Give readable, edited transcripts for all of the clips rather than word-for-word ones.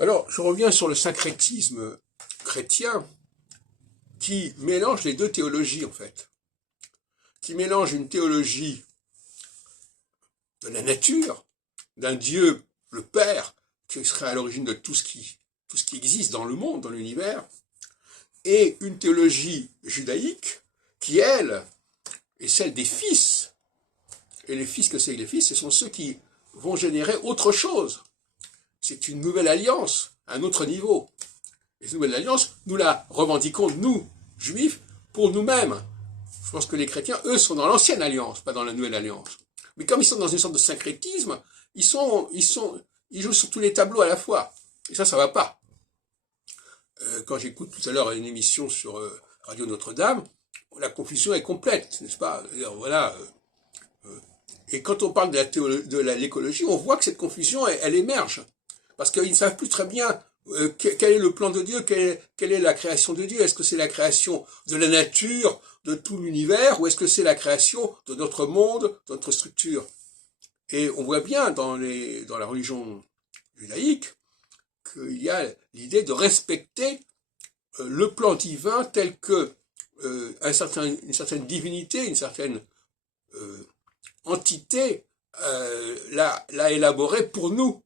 Alors, je reviens sur le syncrétisme chrétien qui mélange les deux théologies, en fait. Qui mélange une théologie de la nature, d'un Dieu, le Père, qui serait à l'origine de tout ce qui existe dans le monde, dans l'univers, et une théologie judaïque qui, elle, est celle des fils. Et les fils, que c'est que les fils? Ce sont ceux qui vont générer autre chose. C'est une nouvelle alliance, un autre niveau. Et cette nouvelle alliance, nous la revendiquons, nous, juifs, pour nous-mêmes. Je pense que les chrétiens, eux, sont dans l'ancienne alliance, pas dans la nouvelle alliance. Mais comme ils sont dans une sorte de syncrétisme, ils jouent sur tous les tableaux à la fois. Et ça va pas. Quand j'écoute tout à l'heure une émission sur Radio Notre-Dame, la confusion est complète, n'est-ce pas? Voilà. Et quand on parle de l'écologie, on voit que cette confusion, elle émerge. Parce qu'ils ne savent plus très bien quel est le plan de Dieu, quelle est la création de Dieu. Est-ce que c'est la création de la nature, de tout l'univers, ou est-ce que c'est la création de notre monde, de notre structure? Et on voit bien dans la religion judaïque qu'il y a l'idée de respecter le plan divin tel que une certaine divinité, une certaine entité l'a élaboré pour nous,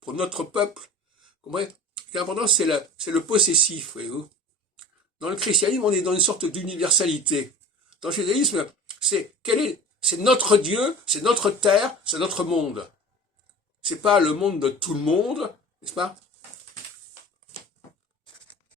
pour notre peuple. Vous comprenez? Ce qui est important, c'est le possessif, voyez-vous. Dans le christianisme, on est dans une sorte d'universalité. Dans le judaïsme, c'est notre Dieu, c'est notre terre, c'est notre monde. C'est pas le monde de tout le monde, n'est-ce pas?